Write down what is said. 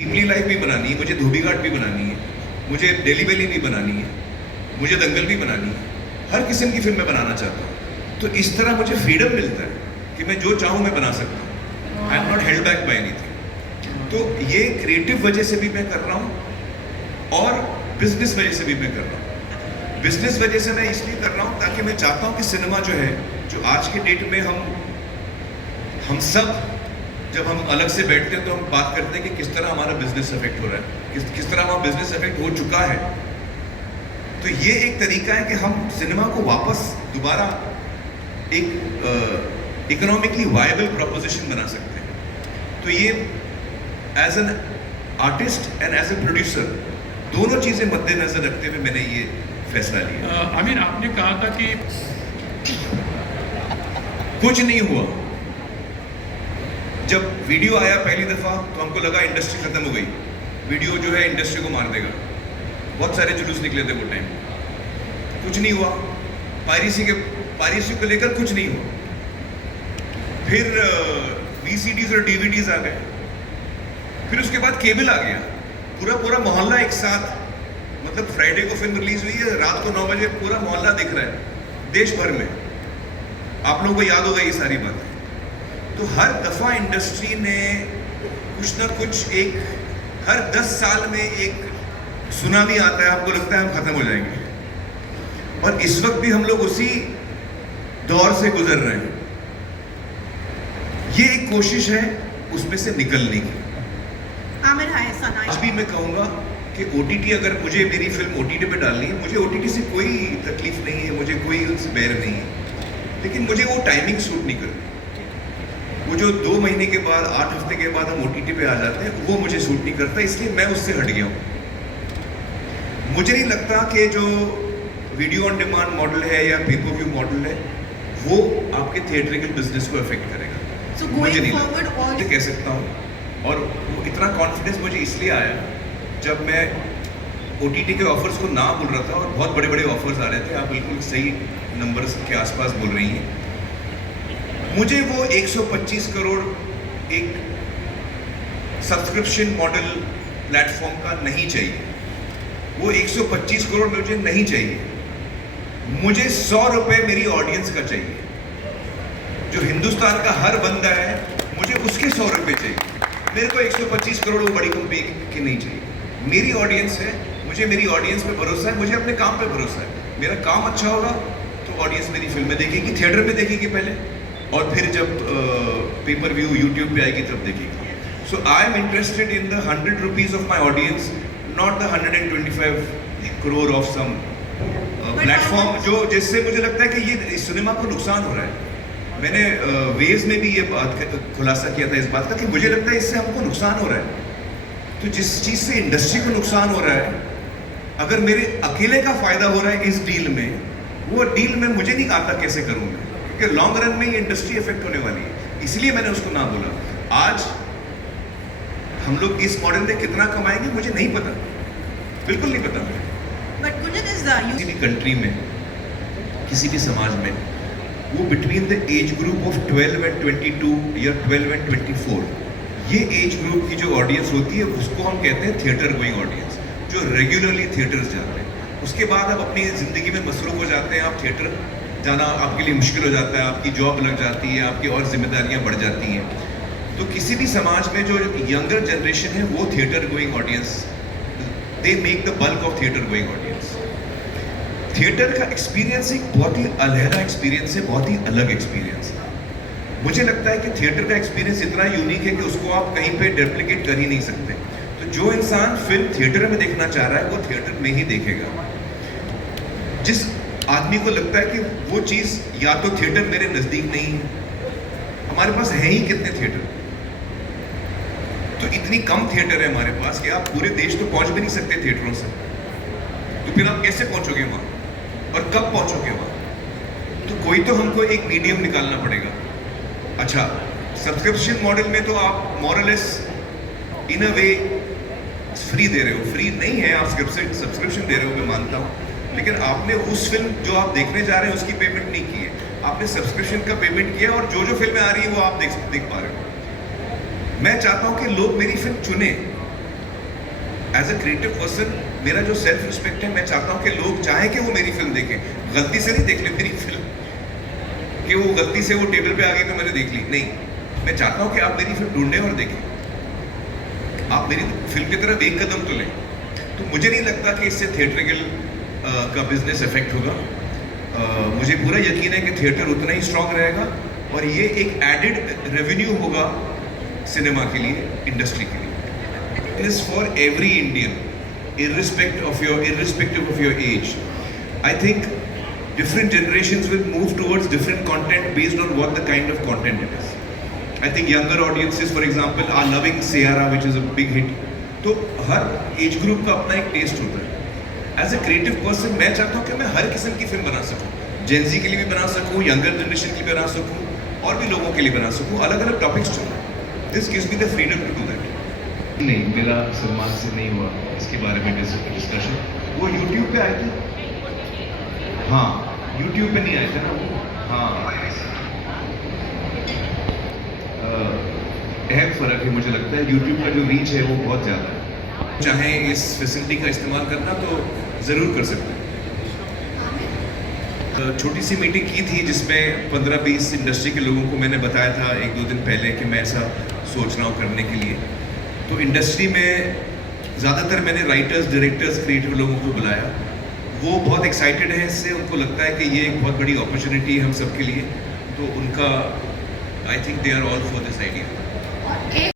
Deeply life भी बनानी है, मुझे धोबी घाट भी बनानी है, मुझे दिल्ली वैली भी बनानी है, मुझे दंगल भी बनानी है। हर किस्म की फिल्म मैं बनाना चाहता हूँ। तो इस तरह मुझे फ्रीडम मिलता है कि मैं जो चाहूँ मैं बना सकता हूँ। I am not held back by anything. तो ये क्रिएटिव वजह से भी मैं कर रहा हूँ और बिजनेस वजह से भी मैं कर रहा हूँ। बिजनेस वजह से मैं इसलिए कर रहा हूँ ताकि मैं चाहता हूँ कि सिनेमा जो है, जो आज के डेट में हम सब जब हम अलग से बैठते हैं तो हम बात करते हैं कि किस तरह हमारा बिजनेस इफेक्ट हो रहा है, किस तरह हमारा बिजनेस इफेक्ट हो चुका है। तो ये एक तरीका है कि हम सिनेमा को वापस दोबारा एक इकोनॉमिकली वायबल प्रोपोजिशन बना सकते हैं। तो ये as an artist and as a producer दोनों चीज़ें मद्देनजर रखते हुए मैंने ये फैसला लिया। आमिर, आपने कहा था कि कुछ नहीं हुआ। जब वीडियो आया पहली दफ़ा तो हमको लगा इंडस्ट्री ख़त्म हो गई, वीडियो जो है इंडस्ट्री को मार देगा। बहुत सारे जुलूस निकले थे वो टाइम, कुछ नहीं हुआ। पायरेसी को लेकर कुछ नहीं हुआ। फिर VCDs और DVDs आ गए, फिर उसके बाद केबल आ गया। पूरा मोहल्ला एक साथ, मतलब फ्राइडे को फिल्म रिलीज हुई है, रात को 9 बजे पूरा मोहल्ला दिख रहा है देश भर में। आप लोगों को याद होगा ये सारी बातें। तो हर दफ़ा इंडस्ट्री ने कुछ ना कुछ हर 10 साल में एक सुनामी आता है, हमको लगता है हम ख़त्म हो जाएंगे। और इस वक्त भी हम लोग उसी दौर से गुजर रहे हैं। ये एक कोशिश है उसमें से निकलने की। आमिर, हाय सना। आज भी मैं कहूँगा कि OTT, अगर मुझे मेरी फिल्म OTT पे डालनी है, मुझे OTT से कोई तकलीफ नहीं है, मुझे कोई उनसे बैर नहीं है। लेकिन मुझे वो टाइमिंग सूट नहीं करती। वो जो 2 महीने के बाद, 8 हफ्ते के बाद हम OTT पे आ जाते हैं, वो मुझे सूट नहीं करता, इसलिए मैं उससे हट गया हूँ। मुझे नहीं लगता कि जो वीडियो ऑन डिमांड मॉडल है या पेपर व्यू मॉडल है वो आपके थिएट्रिकल बिजनेस को अफेक्ट करेगा। So मुझे नहीं going लगता, forward, ये कह सकता हूँ। और वो इतना कॉन्फिडेंस मुझे इसलिए आया जब मैं OTT के ऑफर्स को ना बोल रहा था और बहुत बड़े बड़े ऑफर्स आ रहे थे। आप बिल्कुल सही नंबर्स के आसपास बोल रही हैं। मुझे वो 125 करोड़ एक सब्सक्रिप्शन मॉडल प्लेटफॉर्म का नहीं चाहिए। वो 125 करोड़ मुझे नहीं चाहिए। मुझे 100 रुपए मेरी ऑडियंस का चाहिए। जो हिंदुस्तान का हर बंदा है, मुझे उसके 100 रुपए चाहिए। मेरे को 125 करोड़ वो बड़ी कंपनी की नहीं चाहिए। मेरी ऑडियंस है, मुझे मेरी ऑडियंस पे भरोसा है, मुझे अपने काम पे भरोसा है। मेरा काम अच्छा होगा तो ऑडियंस मेरी फिल्में देखेगी, थिएटर में देखेगी पहले, और फिर जब पेपर व्यू यूट्यूब पे आएगी तब देखेगी। So I am interested in the 100 rupees of my audience, not the 125 crore of some platform, जो जिससे मुझे लगता है कि ये सिनेमा को नुकसान हो रहा है। मैंने वेव्स में भी ये बात खुलासा किया था इस बात का कि मुझे लगता है इससे हमको नुकसान हो रहा है। तो जिस चीज़ से इंडस्ट्री को नुकसान हो रहा है, अगर मेरे अकेले का फ़ायदा हो रहा है इस डील में, वो डील में मुझे नहीं आता कैसे करूँ मैं, क्योंकि लॉन्ग रन में ये इंडस्ट्री इफेक्ट होने वाली है। इसलिए मैंने उसको ना बोला। आज हम लोग इस मॉडल में कितना कमाएंगे मुझे नहीं पता, बिल्कुल नहीं पता। but Gunjan is किसी भी कंट्री में, किसी भी समाज में, वो between the age group of 12 and 22 या 12 एंड 24, ये एज ग्रुप की जो ऑडियंस होती है उसको हम कहते हैं थिएटर गोइंग ऑडियंस, जो रेगुलरली थिएटर्स जाते हैं। उसके बाद आप अपनी ज़िंदगी में मसरूफ़ हो जाते हैं, आप थिएटर जाना आपके लिए मुश्किल हो जाता है, आपकी जॉब लग जाती है, आपकी और जिम्मेदारियां बढ़ जाती हैं। तो किसी भी समाज में जो यंगर जनरेशन है वो theatre going audience, they make the bulk of theatre going audience. Theatre का एक्सपीरियंस एक बहुत ही अलहदा एक्सपीरियंस है, बहुत ही अलग एक्सपीरियंस है। मुझे लगता है कि थिएटर का एक्सपीरियंस इतना यूनिक है कि उसको आप कहीं पे रेप्लिकेट कर ही नहीं सकते। तो जो इंसान फिल्म थिएटर में देखना चाह रहा है वो थिएटर में ही देखेगा। जिस आदमी को लगता है कि वो चीज़ या तो थिएटर मेरे नज़दीक नहीं है, हमारे पास है ही कितने थिएटर, तो इतनी कम थिएटर है हमारे पास कि आप पूरे देश तो पहुंच भी नहीं सकते थिएटरों से। तो फिर आप कैसे पहुंचोगे वहाँ और कब पहुंचोगे वहाँ? तो कोई तो हमको एक मीडियम निकालना पड़ेगा। अच्छा, सब्सक्रिप्शन मॉडल में तो आप मोरलेस इन अ वे फ्री दे रहे हो। फ्री नहीं है, आप सब्सक्रिप्शन दे रहे हो, मैं मानता हूँ, लेकिन आपने उस फिल्म जो आप देखने जा रहे हैं उसकी पेमेंट नहीं की है, आपने सब्सक्रिप्शन का पेमेंट किया, और जो फिल्में आ रही है वो आप देख पा रहे हो। मैं चाहता हूं कि लोग मेरी फिल्म चुने, एज अ क्रिएटिव पर्सन मेरा जो सेल्फ रिस्पेक्ट है, मैं चाहता हूँ कि लोग चाहें कि वो मेरी फिल्म देखें, गलती से नहीं देख ले मेरी फिल्म कि वो गलती से वो टेबल पे आ गई तो मैंने देख ली, नहीं। मैं चाहता हूँ कि आप मेरी फिल्म ढूंढें और देखें, आप मेरी फिल्म की तरफ एक कदम तो लें। तो मुझे नहीं लगता कि इससे थिएट्रिकल का बिजनेस इफेक्ट होगा। मुझे पूरा यकीन है कि थिएटर उतना ही स्ट्रांग रहेगा और ये एक एडेड रेवेन्यू होगा सिनेमा के लिए, इंडस्ट्री के लिए। It is for every Indian irrespective of your age. I think different generations will move towards different content based on what the kind of content it is. I think younger audiences, for example, are loving Seyara, which is a big hit. तो हर age group का अपना एक test होता है। As a creative person मैं चाहता हूँ कि मैं हर किस्म की फिल्म बना सकूँ, जेनजी के लिए भी बना सकूँ, यंगर जनरेशन के लिए बना सकूँ, और भी लोगों के लिए बना सकूँ, अलग अलग टॉपिक्स चुनूँ। This gives me the freedom to do that. नहीं, मेरा सलमान से नहीं हुआ इसके बारे में डिस्कशन। वो यूट्यूब पे आए थे। हाँ, यूट्यूब पे नहीं आए थे ना वो। हाँ, अहम फ़र्क है मुझे लगता है। यूट्यूब का जो रीच है वो बहुत ज़्यादा है। चाहे इस फैसिलिटी का इस्तेमाल करना तो ज़रूर कर सकते हैं। छोटी सी मीटिंग की थी जिसमें 15-20 इंडस्ट्री के लोगों को मैंने बताया था 1-2 दिन पहले कि मैं ऐसा सोच रहा हूँ करने के लिए। तो इंडस्ट्री में ज़्यादातर मैंने राइटर्स, डायरेक्टर्स, क्रिएटिव लोगों को बुलाया। वो बहुत एक्साइटेड हैं इससे, उनको लगता है कि ये एक बहुत बड़ी अपॉर्चुनिटी है हम सब के लिए। तो उनका I think they are all for this idea.